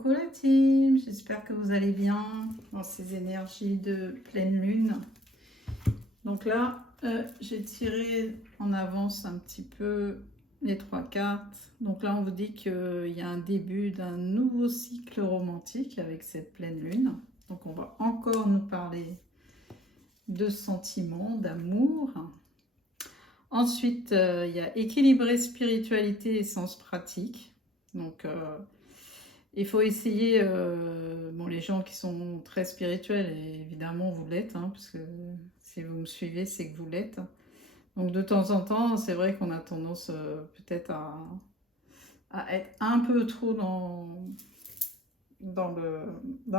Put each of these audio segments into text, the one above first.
Coucou la team, j'espère que vous allez bien dans ces énergies de pleine lune. Donc là, j'ai tiré en avance un petit peu les 3 cartes. Donc là, on vous dit qu'il y a un début d'un nouveau cycle romantique avec cette pleine lune. Donc on va encore nous parler de sentiments, d'amour. Ensuite, il y a équilibrer spiritualité et sens pratique. Donc il faut essayer, bon, les gens qui sont très spirituels, et évidemment vous l'êtes, hein, parce que si vous me suivez, c'est que vous l'êtes. Donc de temps en temps, c'est vrai qu'on a tendance peut-être à être un peu trop dans, dans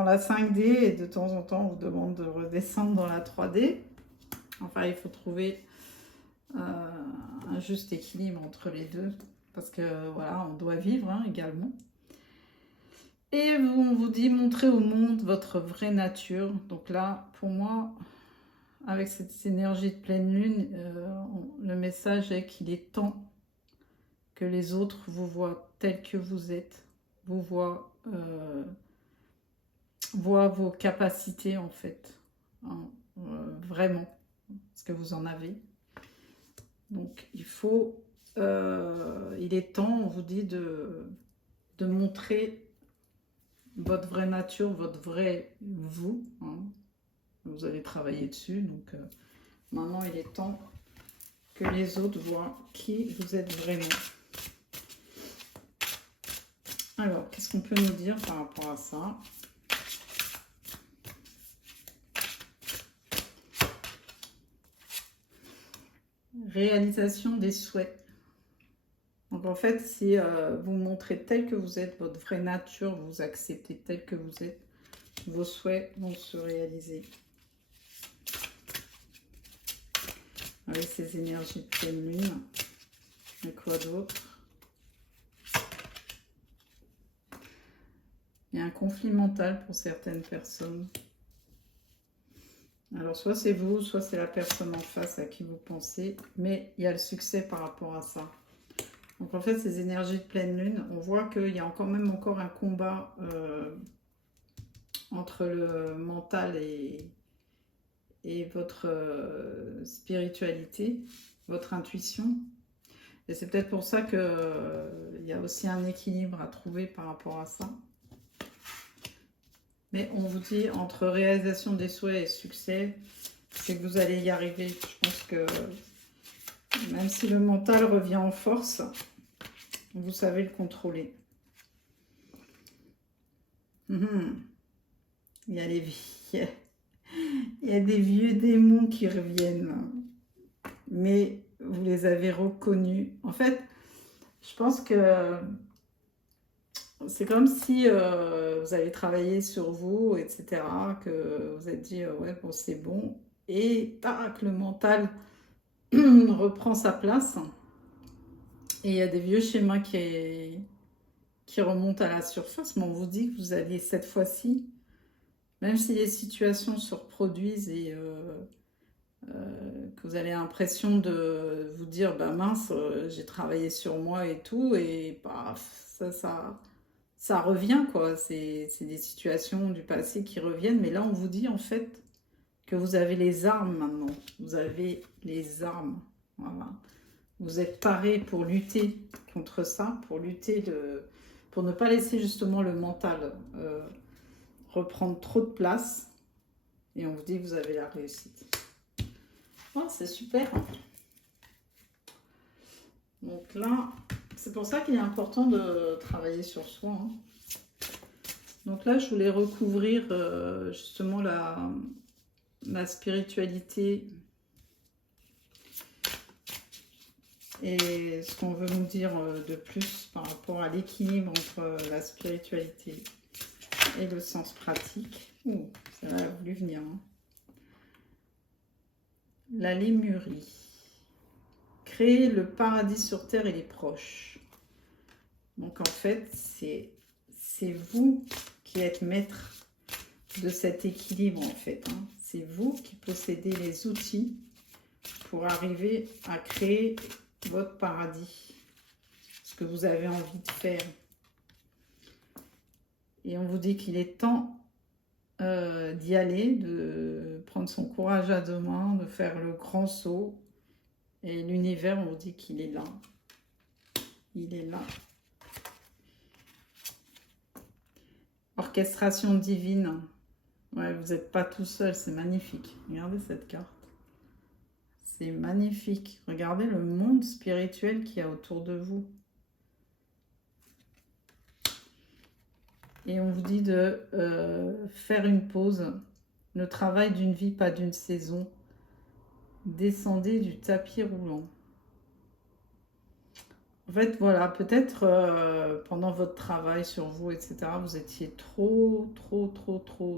la 5D, et de temps en temps, on vous demande de redescendre dans la 3D. Enfin, il faut trouver un juste équilibre entre les deux, parce que voilà, on doit vivre hein, également. Et on vous dit montrer au monde votre vraie nature. Donc là, pour moi, avec cette énergie de pleine lune, le message est qu'il est temps que les autres vous voient tel que vous êtes, vous voient vos capacités en fait, hein, vraiment, ce que vous en avez. Donc il est temps, on vous dit, de montrer votre vraie nature, votre vrai vous. Hein. Vous allez travailler dessus. Donc maintenant, il est temps que les autres voient qui vous êtes vraiment. Alors, qu'est-ce qu'on peut nous dire par rapport à ça? Réalisation des souhaits. Donc en fait, si vous montrez tel que vous êtes, votre vraie nature, vous acceptez tel que vous êtes, vos souhaits vont se réaliser. Avec ces énergies de pleine lune. Et quoi d'autre? Il y a un conflit mental pour certaines personnes. Alors soit c'est vous, soit c'est la personne en face à qui vous pensez, mais il y a le succès par rapport à ça. Donc en fait, ces énergies de pleine lune, on voit qu'il y a quand même encore un combat entre le mental et votre spiritualité, votre intuition. Et c'est peut-être pour ça qu'il y a aussi un équilibre à trouver par rapport à ça. Mais on vous dit, entre réalisation des souhaits et succès, c'est que vous allez y arriver. Je pense que même si le mental revient en force, vous savez le contrôler. Il y a il y a des vieux démons qui reviennent. Mais vous les avez reconnus. En fait, je pense que c'est comme si vous avez travaillé sur vous, etc., que vous avez dit, ouais, bon, c'est bon. Et tac, le mental reprend sa place. Et il y a des vieux schémas qui remontent à la surface. Mais on vous dit que vous allez, cette fois-ci, même si les situations se reproduisent et que vous avez l'impression de vous dire, bah mince, j'ai travaillé sur moi et tout, et paf, ça revient, quoi. C'est des situations du passé qui reviennent, mais là, on vous dit, en fait, que vous avez les armes maintenant. Vous avez les armes, voilà. Vous êtes parés pour lutter contre ça, pour ne pas laisser justement le mental reprendre trop de place. Et on vous dit que vous avez la réussite. Oh, c'est super. Donc là, c'est pour ça qu'il est important de travailler sur soi. Hein. Donc là, je voulais recouvrir justement la spiritualité et ce qu'on veut nous dire de plus par rapport à l'équilibre entre la spiritualité et le sens pratique. Ouh, ça a voulu venir. Hein. La lémurie. Créer le paradis sur terre et les proches. Donc en fait, c'est vous qui êtes maître de cet équilibre en fait. Hein. C'est vous qui possédez les outils pour arriver à créer votre paradis. Ce que vous avez envie de faire. Et on vous dit qu'il est temps d'y aller, de prendre son courage à deux mains, de faire le grand saut. Et l'univers, on vous dit qu'il est là. Il est là. Orchestration divine. Ouais, vous n'êtes pas tout seul, c'est magnifique. Regardez cette carte. C'est magnifique. Regardez le monde spirituel qu'il y a autour de vous. Et on vous dit de faire une pause. Le travail d'une vie, pas d'une saison. Descendez du tapis roulant. En fait, voilà, peut-être pendant votre travail sur vous, etc., vous étiez trop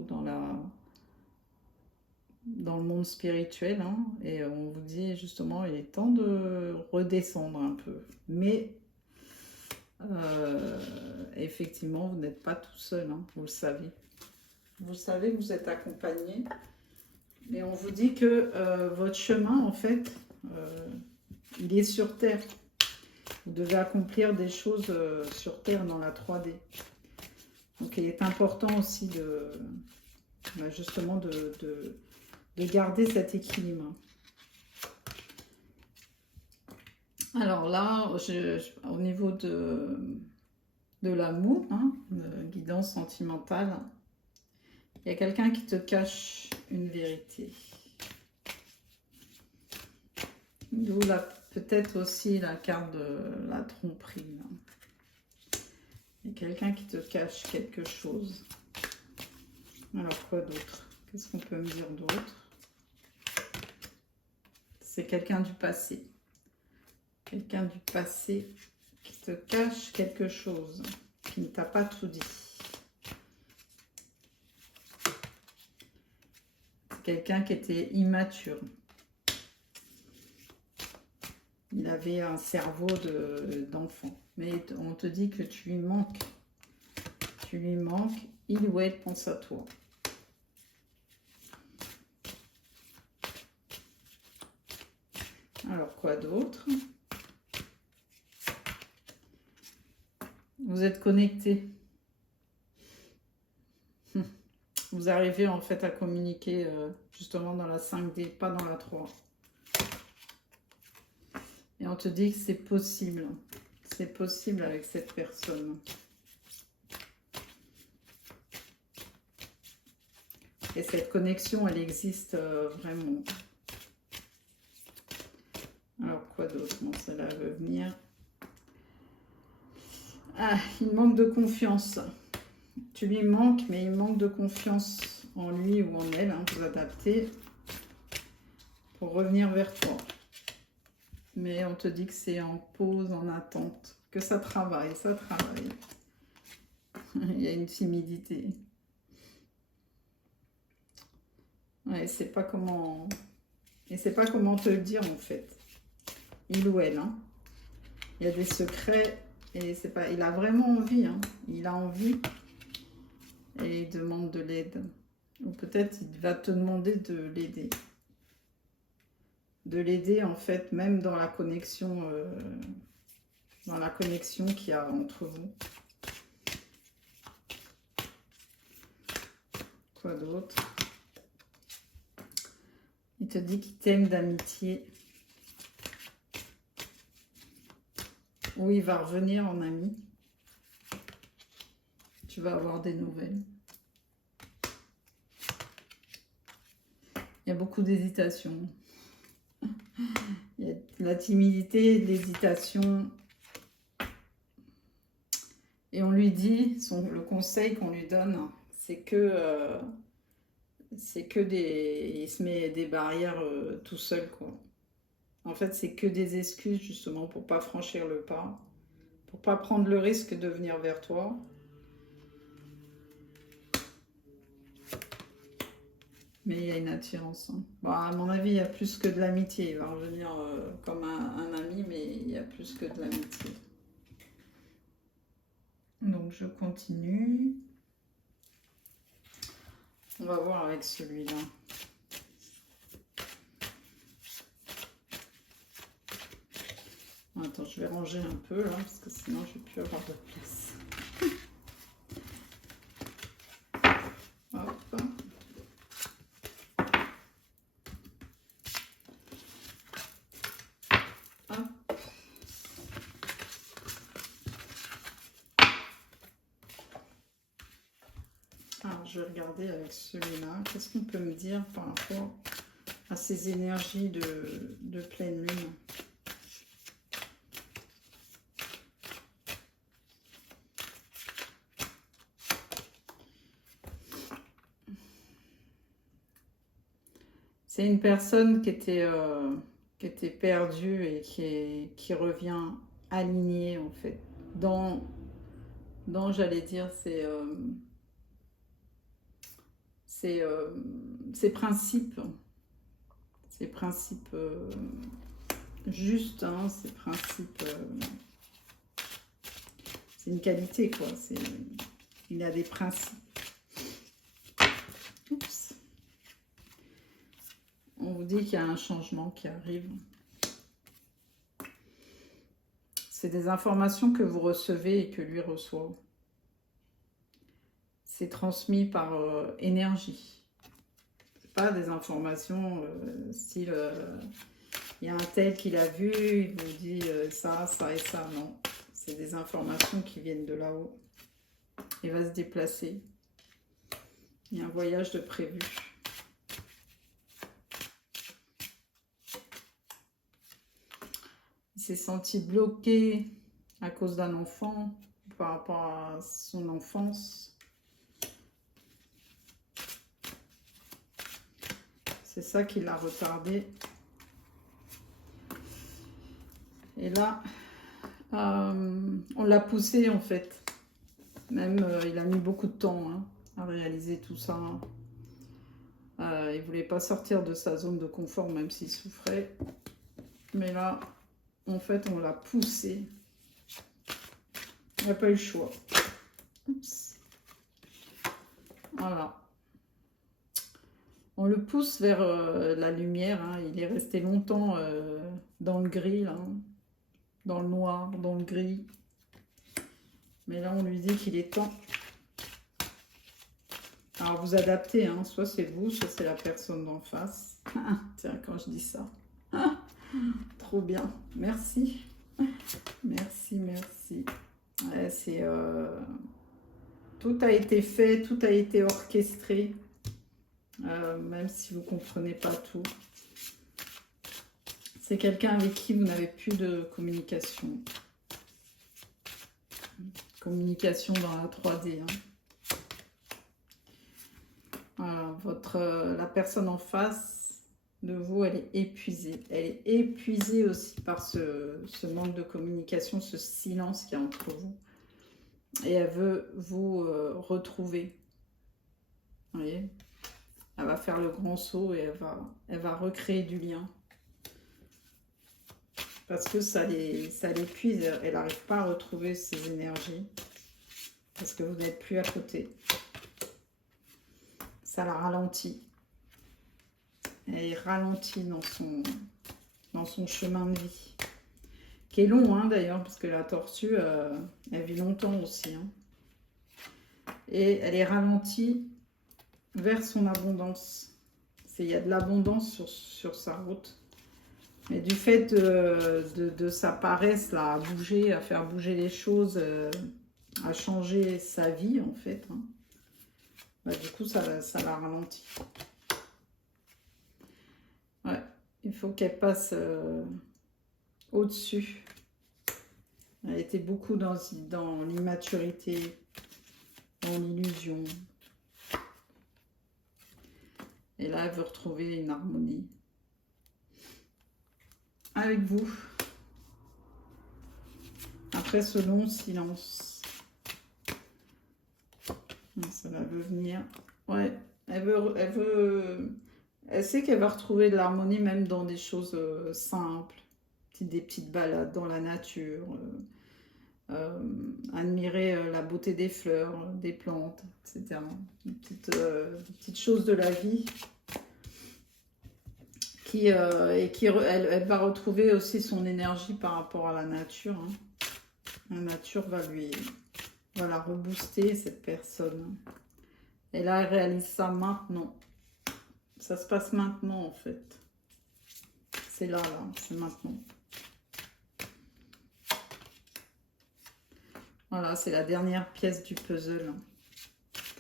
dans le monde spirituel, hein, et on vous dit justement, il est temps de redescendre un peu. Mais effectivement, vous n'êtes pas tout seul, hein, vous le savez. Vous le savez, vous êtes accompagné. Mais on vous dit que votre chemin, en fait, il est sur Terre. Vous devez accomplir des choses sur Terre dans la 3D. Donc il est important aussi justement de garder cet équilibre. Alors là, au niveau de l'amour, hein, de guidance sentimentale, il y a quelqu'un qui te cache une vérité. D'où peut-être aussi la carte de la tromperie. Il y a quelqu'un qui te cache quelque chose. Alors quoi d'autre? Qu'est-ce qu'on peut me dire d'autre? C'est quelqu'un du passé. Quelqu'un du passé qui te cache quelque chose, qui ne t'a pas tout dit. C'est quelqu'un qui était immature. Il avait un cerveau d'enfant. Mais on te dit que tu lui manques. Tu lui manques. Il ou elle pense à toi. Alors, quoi d'autre? Vous êtes connecté. Vous arrivez en fait à communiquer justement dans la 5D, pas dans la 3. Et on te dit que c'est possible. C'est possible avec cette personne. Et cette connexion, elle existe vraiment. Alors, quoi d'autre? Bon, celle-là veut venir. Ah, il manque de confiance. Tu lui manques, mais il manque de confiance en lui ou en elle. Hein, vous adaptez pour revenir vers toi. Mais on te dit que c'est en pause, en attente, que ça travaille, ça travaille. Il y a une timidité. Ouais, c'est pas comment... Et c'est pas comment te le dire en fait. Il ou elle, hein. Il y a des secrets et c'est pas... Il a vraiment envie, hein. Il a envie et il demande de l'aide. Ou peut-être il va te demander de l'aider. De l'aider en fait, même dans la connexion qu'il y a entre vous. Quoi d'autre? Il te dit qu'il t'aime d'amitié. Ou il va revenir en ami. Tu vas avoir des nouvelles. Il y a beaucoup d'hésitation. Il y a de la timidité, de l'hésitation. Et on lui dit, le conseil qu'on lui donne, c'est que il se met des barrières tout seul, quoi. En fait, c'est que des excuses, justement, pour pas franchir le pas, pour pas prendre le risque de venir vers toi. Mais il y a une attirance. Hein. Bon, à mon avis, il y a plus que de l'amitié. Il va revenir comme un ami, mais il y a plus que de l'amitié. Donc, je continue. On va voir avec celui-là. Attends, je vais ranger un peu, là, parce que sinon, je ne vais plus avoir de place. je vais regarder avec celui-là. Qu'est-ce qu'on peut me dire par rapport à ces énergies de pleine lune? C'est une personne qui était perdue et qui revient alignée, en fait, dans j'allais dire, ses principes. Ses principes justes, hein, ses principes... c'est une qualité, quoi. Il a des principes. Oups. On vous dit qu'il y a un changement qui arrive. C'est des informations que vous recevez et que lui reçoit. C'est transmis par énergie. C'est pas des informations style il y a un tel qui l'a vu, il vous dit ça, ça et ça. Non, c'est des informations qui viennent de là-haut. Il va se déplacer. Il y a un voyage de prévu. Il s'est senti bloqué à cause d'un enfant, par rapport à son enfance. C'est ça qui l'a retardé. Et là, on l'a poussé en fait. Même, il a mis beaucoup de temps hein, à réaliser tout ça. Il ne voulait pas sortir de sa zone de confort, même s'il souffrait. Mais là, en fait, on l'a poussé. Il n'a pas eu le choix. Oups. Voilà. On le pousse vers la lumière. Hein. Il est resté longtemps dans le gris, là, hein. Dans le noir, dans le gris. Mais là, on lui dit qu'il est temps. Alors, vous adaptez. Hein. Soit c'est vous, soit c'est la personne d'en face. Tiens, quand je dis ça. Trop bien. Merci. Merci, merci. Ouais, tout a été fait, tout a été orchestré. Même si vous ne comprenez pas tout. C'est quelqu'un avec qui vous n'avez plus de communication. Communication dans la 3D. Hein. Voilà, la personne en face de vous, elle est épuisée. Elle est épuisée aussi par ce manque de communication, ce silence qu'il y a entre vous. Et elle veut vous retrouver. Vous voyez ? Elle va faire le grand saut et elle va recréer du lien. Parce que ça l'épuise. Elle n'arrive pas à retrouver ses énergies. Parce que vous n'êtes plus à côté. Ça la ralentit. Elle est ralentie dans son chemin de vie. Qui est long, hein, d'ailleurs, parce que la tortue, elle vit longtemps aussi. Hein. Et elle est ralentie vers son abondance. Il y a de l'abondance sur sa route. Mais du fait de sa paresse, là, à bouger, à faire bouger les choses, à changer sa vie, en fait, hein, bah, du coup, ça la ralentit. Ouais, il faut qu'elle passe au-dessus. Elle était beaucoup dans l'immaturité, dans l'illusion. Et là, elle veut retrouver une harmonie avec vous. Après ce long silence. Ça la veut venir. Ouais, elle sait qu'elle va retrouver de l'harmonie même dans des choses simples. Des petites balades dans la nature. Admirer la beauté des fleurs, des plantes, etc. Des petites choses de la vie. Elle va retrouver aussi son énergie par rapport à la nature. Hein. La nature va la rebooster, cette personne. Et là, elle réalise ça maintenant. Ça se passe maintenant, en fait. C'est là, c'est maintenant. Voilà, c'est la dernière pièce du puzzle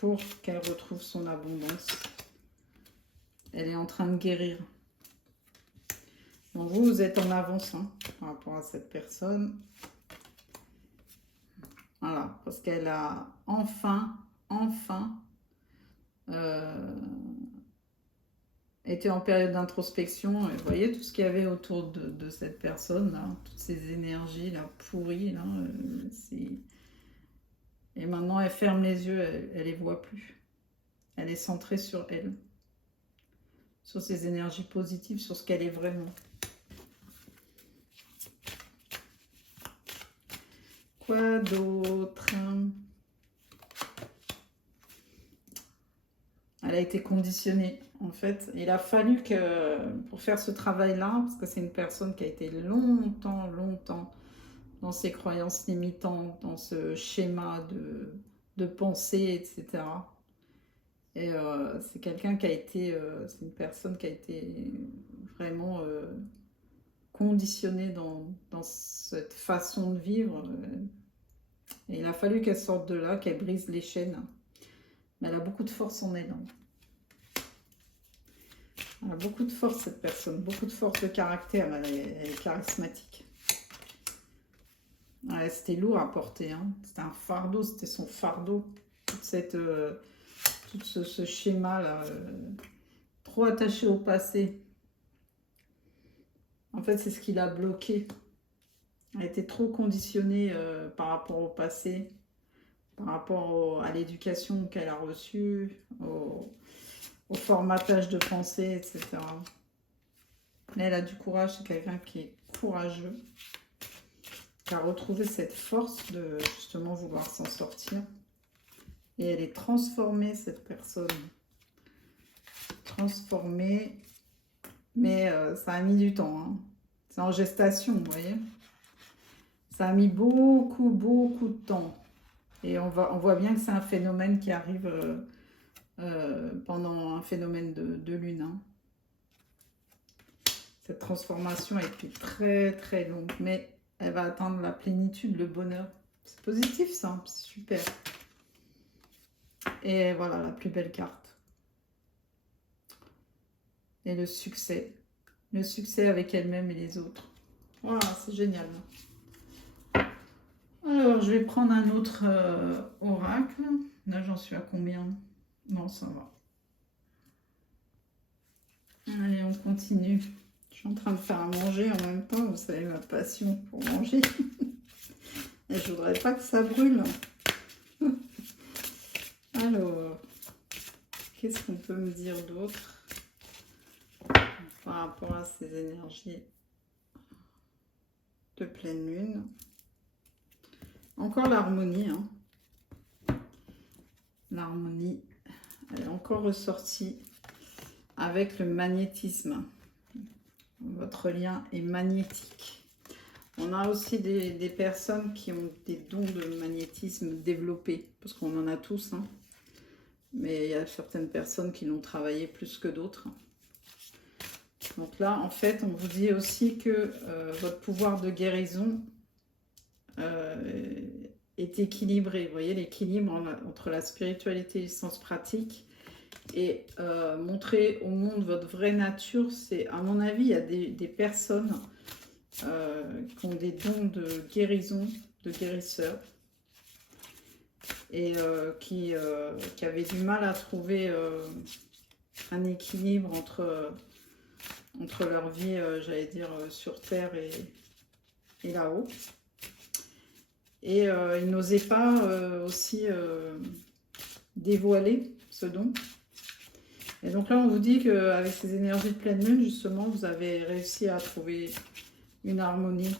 pour qu'elle retrouve son abondance. Elle est en train de guérir. Donc vous êtes en avance hein, par rapport à cette personne. Voilà, parce qu'elle a enfin été en période d'introspection. Et vous voyez tout ce qu'il y avait autour de cette personne, là, toutes ces énergies là, pourries. Là, et maintenant, elle ferme les yeux, elle les voit plus. Elle est centrée sur elle, sur ses énergies positives, sur ce qu'elle est vraiment. Quoi d'autre? Elle a été conditionnée. En fait, il a fallu que, pour faire ce travail-là, parce que c'est une personne qui a été longtemps dans ses croyances limitantes, dans ce schéma de pensée, etc. Et c'est quelqu'un qui a été, c'est une personne qui a été vraiment conditionnée dans cette façon de vivre. Et il a fallu qu'elle sorte de là, qu'elle brise les chaînes. Mais elle a beaucoup de force en elle. Hein. Elle a beaucoup de force, cette personne, beaucoup de force de caractère, elle est charismatique. Ouais, c'était lourd à porter, hein. C'était un fardeau, c'était son fardeau. Tout ce schéma-là, trop attaché au passé. En fait, c'est ce qui l'a bloqué. Elle était trop conditionnée par rapport au passé, par rapport à l'éducation qu'elle a reçue, au formatage de pensée, etc. Mais elle a du courage, c'est quelqu'un qui est courageux, qui a retrouvé cette force de justement vouloir s'en sortir. Et elle est transformée, cette personne. Transformée, mais ça a mis du temps. Hein. C'est en gestation, vous voyez. Ça a mis beaucoup de temps. Et on voit bien que c'est un phénomène qui arrive pendant un phénomène de lune. Hein. Cette transformation a été très longue, mais elle va atteindre la plénitude, le bonheur. C'est positif ça, c'est super. Et voilà la plus belle carte. Et le succès. Le succès avec elle-même et les autres. Voilà, c'est génial. Alors, je vais prendre un autre oracle. Là, j'en suis à combien? Non, ça va. Allez, on continue. Je suis en train de faire à manger en même temps. Vous savez, ma passion pour manger. Et je voudrais pas que ça brûle. Alors, qu'est-ce qu'on peut me dire d'autre par rapport à ces énergies de pleine lune? Encore l'harmonie. Hein. L'harmonie, elle est encore ressortie avec le magnétisme. Votre lien est magnétique. On a aussi des personnes qui ont des dons de magnétisme développés, parce qu'on en a tous. Hein. Mais il y a certaines personnes qui l'ont travaillé plus que d'autres. Donc là, en fait, on vous dit aussi que votre pouvoir de guérison est équilibré. Vous voyez l'équilibre entre la spiritualité et le sens pratique. Et montrer au monde votre vraie nature, c'est, à mon avis, il y a des personnes qui ont des dons de guérison, de guérisseurs, et qui avaient du mal à trouver un équilibre entre leur vie, j'allais dire, sur Terre et là-haut. Et ils n'osaient pas aussi dévoiler ce don. Et donc là, on vous dit qu'avec ces énergies de pleine lune, justement, vous avez réussi à trouver une harmonie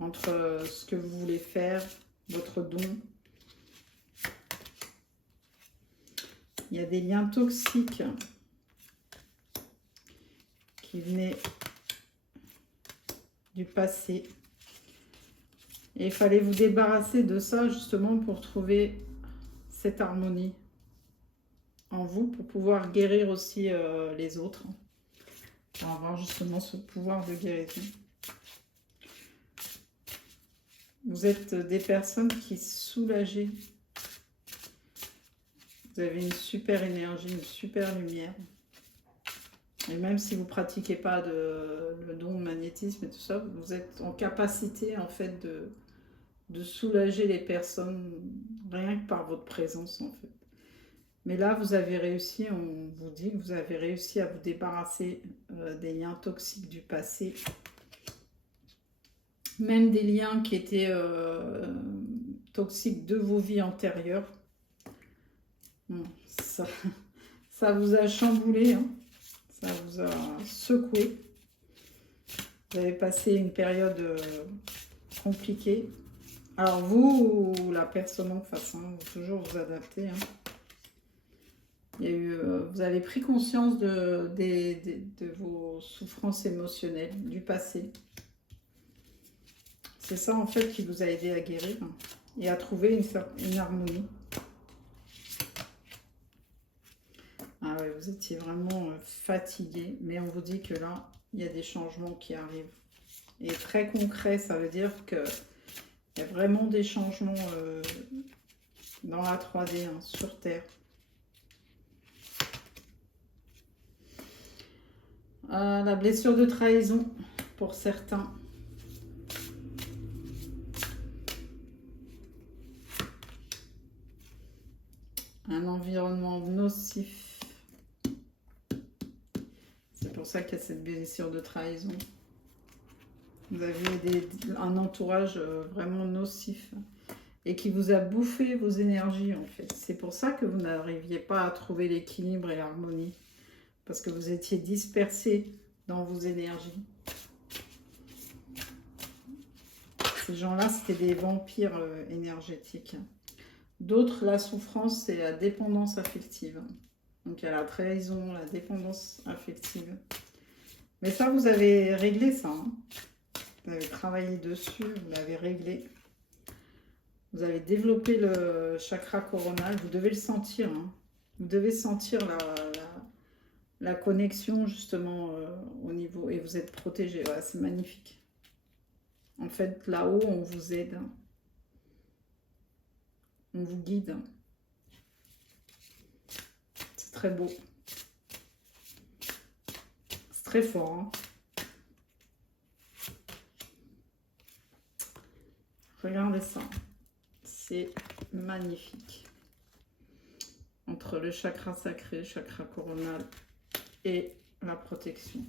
entre ce que vous voulez faire, votre don. Il y a des liens toxiques qui venaient du passé. Et il fallait vous débarrasser de ça, justement, pour trouver cette harmonie en vous, pour pouvoir guérir aussi les autres, pour avoir justement ce pouvoir de guérison. Vous êtes des personnes qui soulagez Vous avez une super énergie, une super lumière. Et même si vous ne pratiquez pas le don de magnétisme et tout ça, vous êtes en capacité en fait de soulager les personnes rien que par votre présence en fait. Mais là, vous avez réussi, on vous dit que vous avez réussi à vous débarrasser des liens toxiques du passé. Même des liens qui étaient toxiques de vos vies antérieures. Bon, ça vous a chamboulé, hein. Ça vous a secoué. Vous avez passé une période compliquée. Alors vous, ou la personne en face, hein, vous toujours vous adapter. Hein. Il y a eu, vous avez pris conscience de vos souffrances émotionnelles du passé. C'est ça en fait qui vous a aidé à guérir et à trouver une harmonie. Ah ouais, vous étiez vraiment fatigué, mais on vous dit que là, il y a des changements qui arrivent. Et très concret, ça veut dire qu'il y a vraiment des changements dans la 3D, hein, sur Terre. La blessure de trahison pour certains. Un environnement nocif. C'est pour ça qu'il y a cette blessure de trahison. Vous avez un entourage vraiment nocif et qui vous a bouffé vos énergies en fait. C'est pour ça que vous n'arriviez pas à trouver l'équilibre et l'harmonie. Parce que vous étiez dispersé dans vos énergies. Ces gens-là, c'était des vampires énergétiques. D'autres, la souffrance, c'est la dépendance affective. Donc, il y a la trahison, la dépendance affective. Mais ça, vous avez réglé ça. Hein. Vous avez travaillé dessus, vous l'avez réglé. Vous avez développé le chakra coronal. Vous devez le sentir. Hein. Vous devez sentir la connexion, justement, au niveau. Et vous êtes protégé. Ouais, c'est magnifique. En fait, là-haut, on vous aide. On vous guide. C'est très beau. C'est très fort. Hein. Regardez ça. C'est magnifique. Entre le chakra sacré, le chakra coronal et la protection.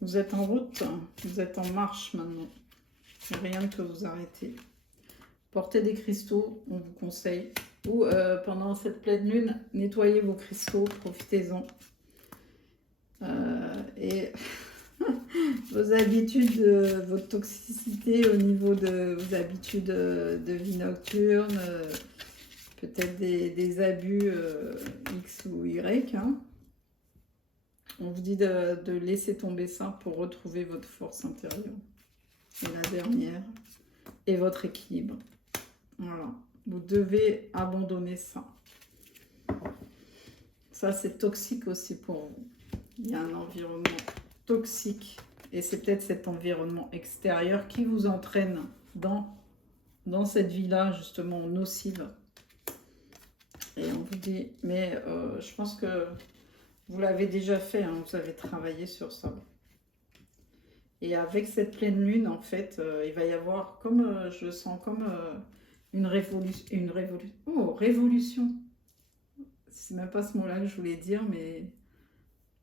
Vous êtes en route, vous êtes en marche maintenant. Rien ne peut vous arrêter. Portez des cristaux, on vous conseille. Ou pendant cette pleine lune, nettoyez vos cristaux, profitez-en. Et vos habitudes, votre toxicité au niveau de vos habitudes de vie nocturne, peut-être des abus X ou Y. Hein. On vous dit de laisser tomber ça pour retrouver votre force intérieure. Et la dernière, et votre équilibre. Voilà, vous devez abandonner ça. Ça, c'est toxique aussi pour vous. Il y a un environnement toxique. Et c'est peut-être cet environnement extérieur qui vous entraîne dans cette vie-là, justement, nocive. Et on vous dit, mais je pense que vous l'avez déjà fait, hein, vous avez travaillé sur ça. Et avec cette pleine lune, en fait, il va y avoir, comme je le sens, comme une révolution. C'est même pas ce mot-là que je voulais dire, mais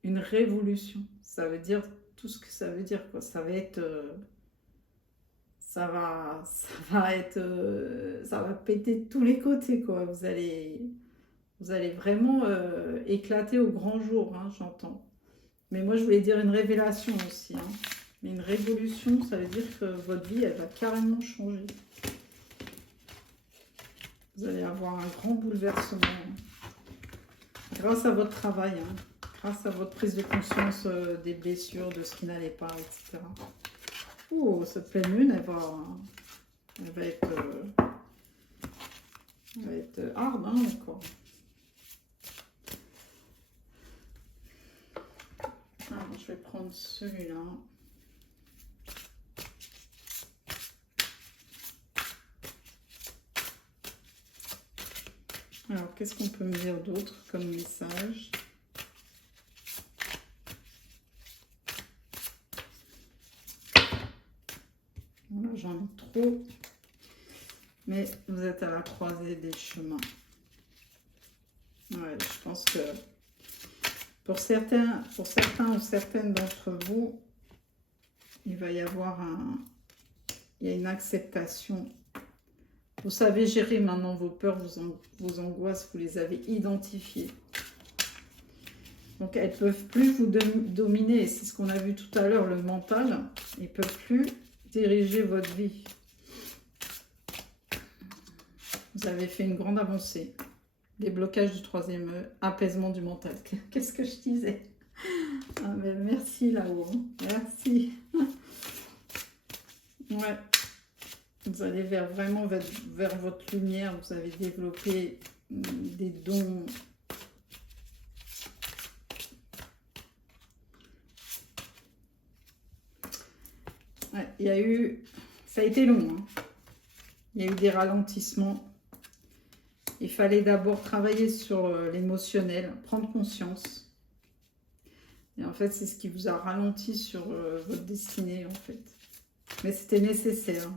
une révolution. Ça veut dire tout ce que ça veut dire, quoi. Ça va être, ça va péter de tous les côtés, quoi. Vous allez vraiment éclater au grand jour, hein, j'entends. Mais moi, je voulais dire une révélation aussi, hein. Mais une révolution, ça veut dire que votre vie, elle va carrément changer. Vous allez avoir un grand bouleversement. Grâce à votre travail, hein, grâce à votre prise de conscience des blessures, de ce qui n'allait pas, etc. Oh, cette pleine lune, elle va être hard, hein, encore. Alors, je vais prendre celui-là. Alors, qu'est-ce qu'on peut me dire d'autre comme message? Voilà, j'en ai trop. Mais vous êtes à la croisée des chemins. Ouais, je pense que pour certains ou certaines d'entre vous, il va y avoir il y a une acceptation. Vous savez gérer maintenant vos peurs, vos angoisses, vous les avez identifiées. Donc elles ne peuvent plus vous dominer. C'est ce qu'on a vu tout à l'heure, le mental. Ils ne peuvent plus diriger votre vie. Vous avez fait une grande avancée. Déblocage du troisième œil, apaisement du mental. Qu'est-ce que je disais? Ah, mais merci là-haut. Merci. Ouais. Vous allez vraiment vers votre lumière. Vous avez développé des dons. Ouais, ça a été long. Hein. Il y a eu des ralentissements. Il fallait d'abord travailler sur l'émotionnel, prendre conscience. Et en fait, c'est ce qui vous a ralenti sur votre destinée, en fait. Mais c'était nécessaire.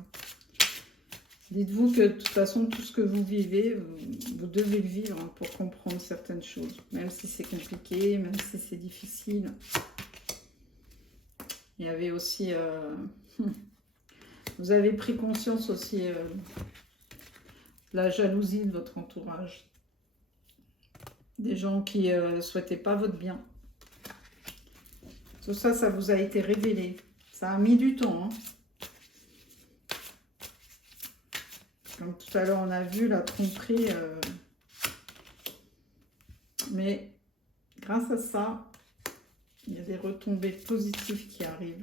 Dites-vous que de toute façon, tout ce que vous vivez, vous devez le vivre hein, pour comprendre certaines choses. Même si c'est compliqué, même si c'est difficile. Il y avait aussi... vous avez pris conscience aussi... la jalousie de votre entourage. Des gens qui ne souhaitaient pas votre bien. Tout ça, ça vous a été révélé. Ça a mis du temps. Hein. Comme tout à l'heure, on a vu la tromperie. Mais grâce à ça, il y a des retombées positives qui arrivent.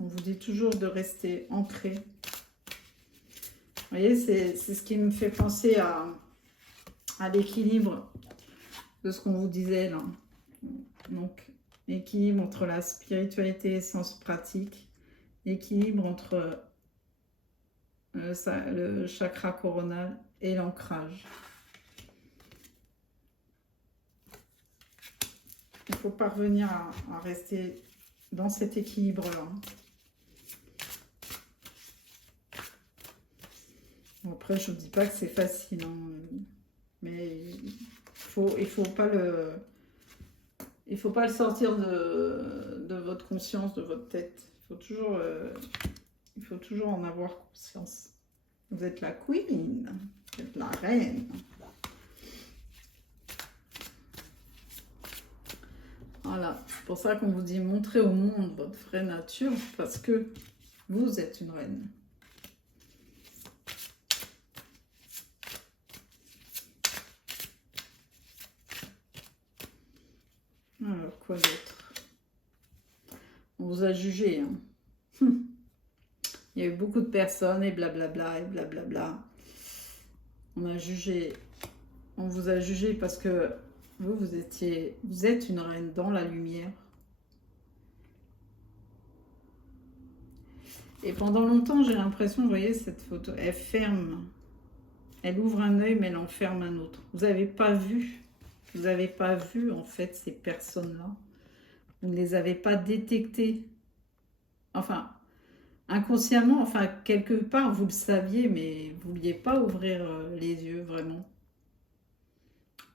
On vous dit toujours de rester ancré. Vous voyez, c'est ce qui me fait penser à l'équilibre de ce qu'on vous disait là. Donc, équilibre entre la spiritualité et le sens pratique. Équilibre entre le chakra coronal et l'ancrage. Il faut parvenir à rester dans cet équilibre-là. Après, je ne vous dis pas que c'est facile, hein, mais il faut pas le sortir de votre conscience, de votre tête. Il faut toujours en avoir conscience. Vous êtes la queen, vous êtes la reine. Voilà, c'est pour ça qu'on vous dit montrez au monde votre vraie nature, parce que vous êtes une reine. Alors, quoi d'autre? On vous a jugé. Hein. Il y a eu beaucoup de personnes et blablabla et blablabla. On vous a jugé parce que vous êtes une reine dans la lumière. Et pendant longtemps, j'ai l'impression, vous voyez cette photo, elle ferme. Elle ouvre un œil, mais elle en ferme un autre. Vous n'avez pas vu. Vous n'avez pas vu, en fait, ces personnes-là. Vous ne les avez pas détectées. Enfin, inconsciemment, enfin, quelque part, vous le saviez, mais vous ne vouliez pas ouvrir les yeux, vraiment.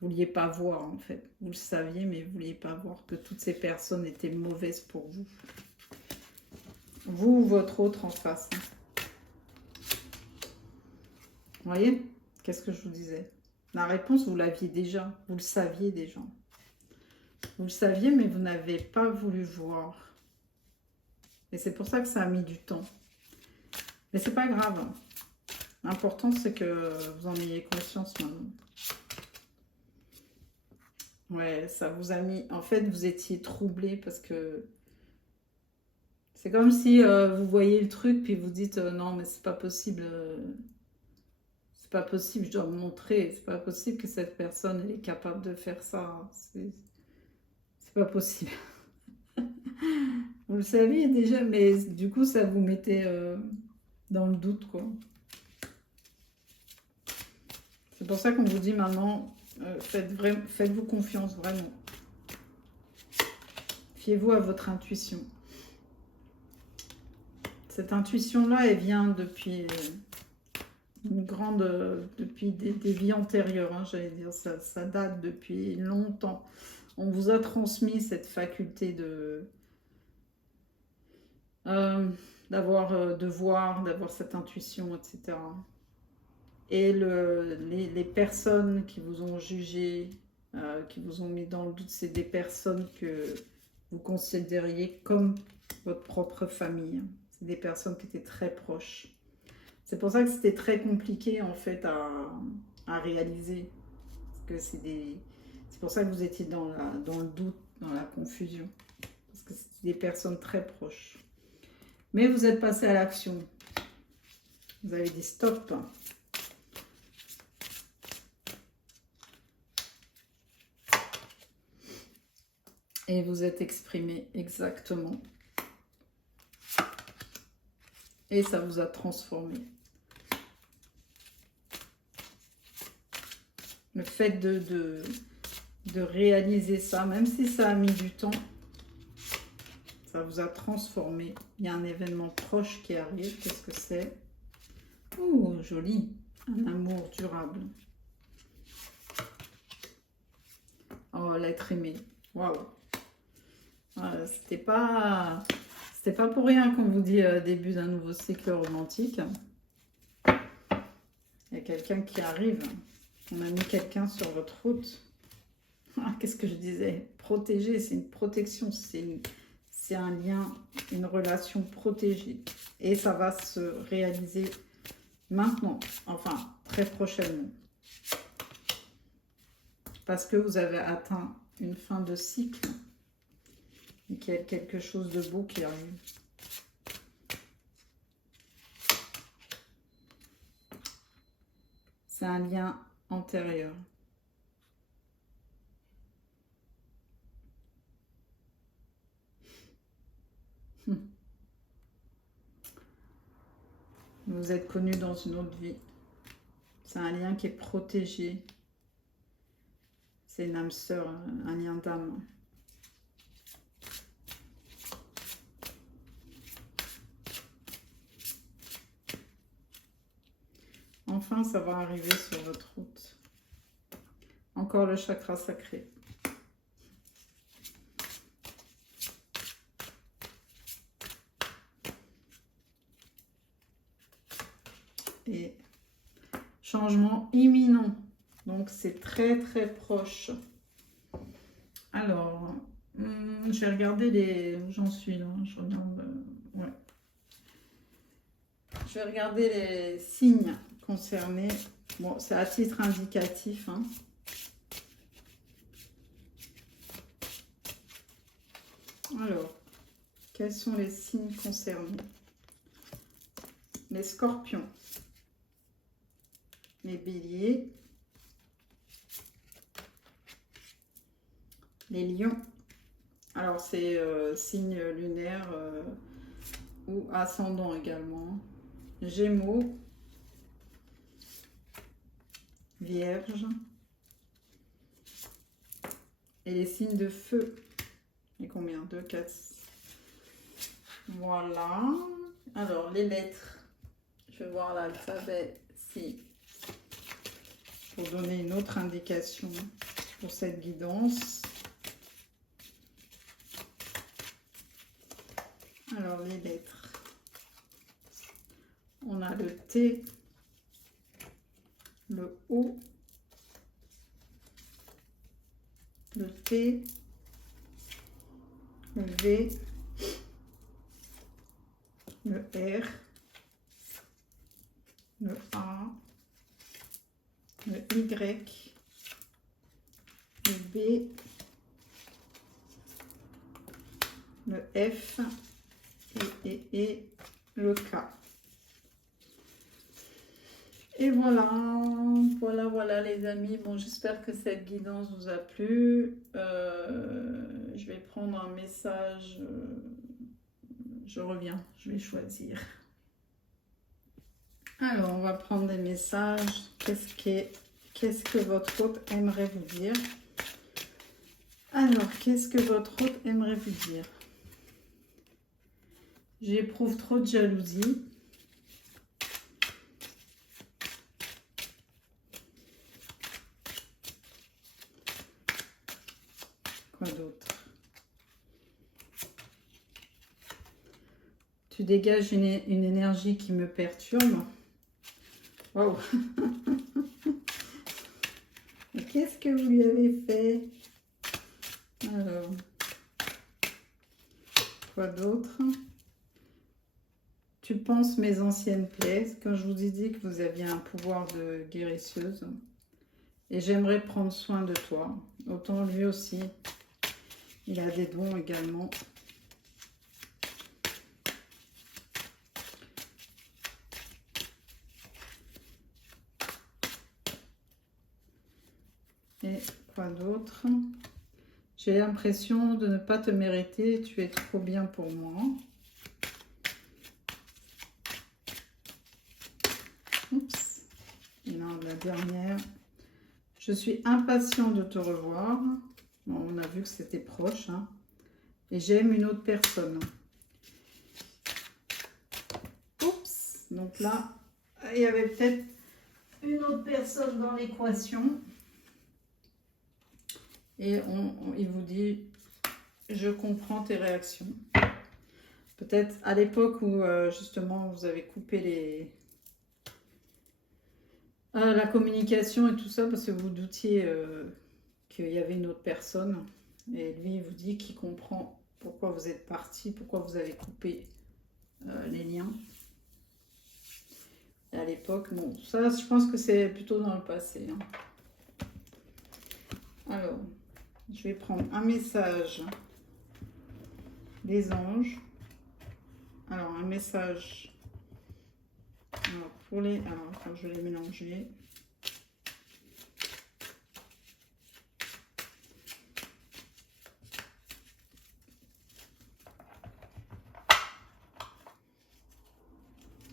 Vous ne vouliez pas voir, en fait. Vous le saviez, mais vous ne vouliez pas voir que toutes ces personnes étaient mauvaises pour vous. Vous ou votre autre en face. Vous voyez? Qu'est-ce que je vous disais? La réponse, vous l'aviez déjà. Vous le saviez déjà. Vous le saviez, mais vous n'avez pas voulu voir. Et c'est pour ça que ça a mis du temps. Mais c'est pas grave. L'important, c'est que vous en ayez conscience maintenant. Ouais, ça vous a mis... En fait, vous étiez troublé parce que... C'est comme si vous voyez le truc, puis vous dites non, mais c'est pas possible. C'est pas possible, je dois me montrer. C'est pas possible que cette personne elle est capable de faire ça. C'est pas possible. Vous le saviez déjà, mais du coup, ça vous mettait dans le doute, quoi. C'est pour ça qu'on vous dit maintenant, faites-vous confiance, vraiment. Fiez-vous à votre intuition. Cette intuition-là, elle vient depuis depuis des vies antérieures, hein, j'allais dire, ça date depuis longtemps. On vous a transmis cette faculté de voir, d'avoir cette intuition, etc. Et les personnes qui vous ont jugé, qui vous ont mis dans le doute, c'est des personnes que vous considériez comme votre propre famille. C'est des personnes qui étaient très proches. C'est pour ça que c'était très compliqué en fait à réaliser. Parce que c'est pour ça que vous étiez dans le doute, dans la confusion. Parce que c'était des personnes très proches. Mais vous êtes passé à l'action. Vous avez dit stop. Et vous êtes exprimé exactement. Et ça vous a transformé. Le fait de réaliser ça, même si ça a mis du temps, ça vous a transformé. Il y a un événement proche qui arrive. Qu'est-ce que c'est? Oh, joli. Un amour durable. Oh, l'être aimé. Waouh. Voilà, c'était pas pour rien qu'on vous dit début d'un nouveau cycle romantique. Il y a quelqu'un qui arrive. On a mis quelqu'un sur votre route. Ah, qu'est-ce que je disais? Protéger, c'est une protection, c'est un lien, une relation protégée. Et ça va se réaliser maintenant, enfin très prochainement. Parce que vous avez atteint une fin de cycle et qu'il y a quelque chose de beau qui arrive. C'est un lien antérieur. Vous êtes connu dans une autre vie. C'est un lien qui est protégé. C'est une âme sœur, un lien d'âme. Enfin, ça va arriver sur votre route. Encore le chakra sacré. Et changement imminent. Donc, c'est très, très proche. Alors, je vais regarder les... J'en suis là, je regarde... ouais. Je vais regarder les signes concernés. Bon, c'est à titre indicatif, hein. Alors, quels sont les signes concernés? Les scorpions, les béliers, les lions. Alors, c'est signe lunaire ou ascendant également. Gémeaux, Vierge et les signes de feu. Et combien? 2, 4. Voilà. Alors, les lettres. Je vais voir l'alphabet si pour donner une autre indication pour cette guidance. Alors, les lettres. On a le T, le O, le T, le V, le R, le A, le Y, le B, le F et le K. Et voilà les amis. Bon, j'espère que cette guidance vous a plu. Je vais prendre un message. Je reviens, je vais choisir. Alors, on va prendre des messages. Qu'est-ce qu'est-ce que votre hôte aimerait vous dire? Alors, qu'est-ce que votre hôte aimerait vous dire? J'éprouve trop de jalousie. Quoi d'autre? Tu dégages une énergie qui me perturbe. Waouh! Qu'est-ce que vous lui avez fait? Alors, quoi d'autre? Tu penses mes anciennes plaies, quand je vous ai dit que vous aviez un pouvoir de guérisseuse. Et j'aimerais prendre soin de toi. Autant lui aussi, il a des dons également. Et quoi d'autre? J'ai l'impression de ne pas te mériter, tu es trop bien pour moi. Oups. Et là, la dernière. Je suis impatient de te revoir. Bon, on a vu que c'était proche. Hein. Et j'aime une autre personne. Oups. Donc là, il y avait peut-être une autre personne dans l'équation. Et il vous dit, je comprends tes réactions. Peut-être à l'époque où justement vous avez coupé la communication et tout ça, parce que vous doutiez qu'il y avait une autre personne. Et lui, il vous dit qu'il comprend pourquoi vous êtes parti, pourquoi vous avez coupé les liens. Et à l'époque, bon, ça, je pense que c'est plutôt dans le passé. Hein. Alors... Je vais prendre un message des anges. Alors, un message pour les... Alors, quand je vais les mélanger.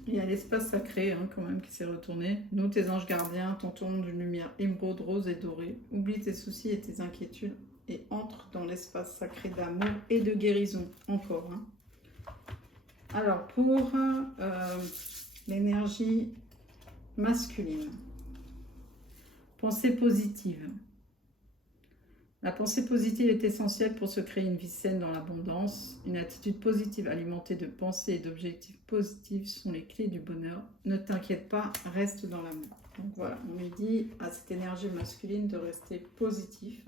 Il y a l'espace sacré hein, quand même qui s'est retourné. Nous, tes anges gardiens, t'entourons d'une lumière émeraude, rose et dorée. Oublie tes soucis et tes inquiétudes et entre dans l'espace sacré d'amour et de guérison. Encore. Hein. Alors, pour l'énergie masculine, pensée positive. La pensée positive est essentielle pour se créer une vie saine dans l'abondance. Une attitude positive alimentée de pensées et d'objectifs positifs sont les clés du bonheur. Ne t'inquiète pas, reste dans l'amour. Donc voilà, on lui dit à cette énergie masculine de rester positif.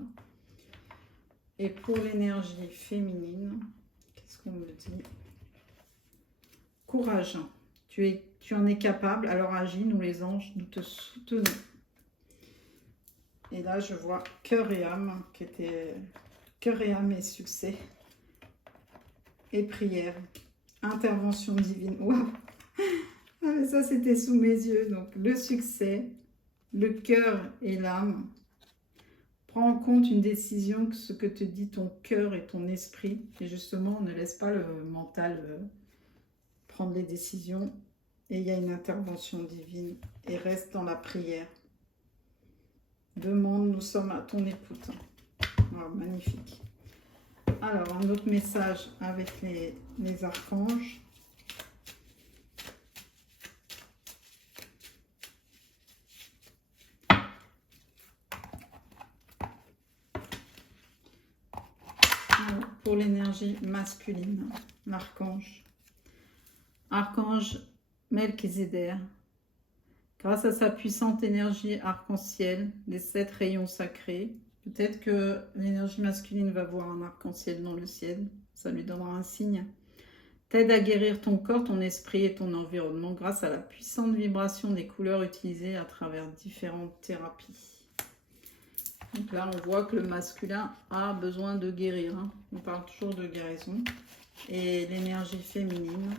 Et pour l'énergie féminine, qu'est-ce qu'on me dit? Courage. Tu en es capable, alors agis, nous les anges, nous te soutenons. Et là, je vois cœur et âme, qui était cœur et âme et succès. Et prière. Intervention divine. Waouh! Ah, mais ça, c'était sous mes yeux. Donc, le succès, le cœur et l'âme. Prends en compte une décision, que ce que te dit ton cœur et ton esprit. Et justement, ne laisse pas le mental prendre les décisions. Et il y a une intervention divine. Et reste dans la prière. Demande, nous sommes à ton écoute. Oh, magnifique. Alors, un autre message avec les archanges. Alors, pour l'énergie masculine, l'archange. Archange Melchizedek. Grâce à sa puissante énergie arc-en-ciel, les 7 rayons sacrés, peut-être que l'énergie masculine va voir un arc-en-ciel dans le ciel, ça lui donnera un signe. T'aide à guérir ton corps, ton esprit et ton environnement grâce à la puissante vibration des couleurs utilisées à travers différentes thérapies. Donc là, on voit que le masculin a besoin de guérir. Hein. On parle toujours de guérison. Et l'énergie féminine,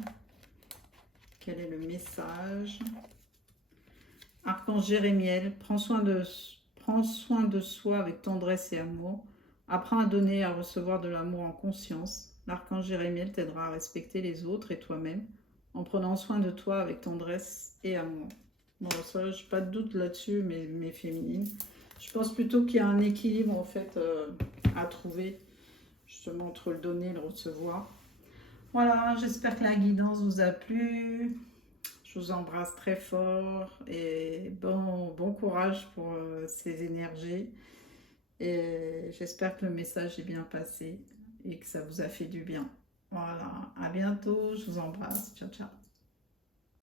quel est le message ? Archange Jérémiel, prends soin de soi avec tendresse et amour. Apprends à donner et à recevoir de l'amour en conscience. L'archange Jérémiel t'aidera à respecter les autres et toi-même en prenant soin de toi avec tendresse et amour. Bon, ça, j'ai pas de doute là-dessus, mais mes féminines. Je pense plutôt qu'il y a un équilibre en fait à trouver, justement entre le donner et le recevoir. Voilà, j'espère que la guidance vous a plu. Je vous embrasse très fort et bon courage pour ces énergies. Et j'espère que le message est bien passé et que ça vous a fait du bien. Voilà, à bientôt, je vous embrasse. Ciao, ciao.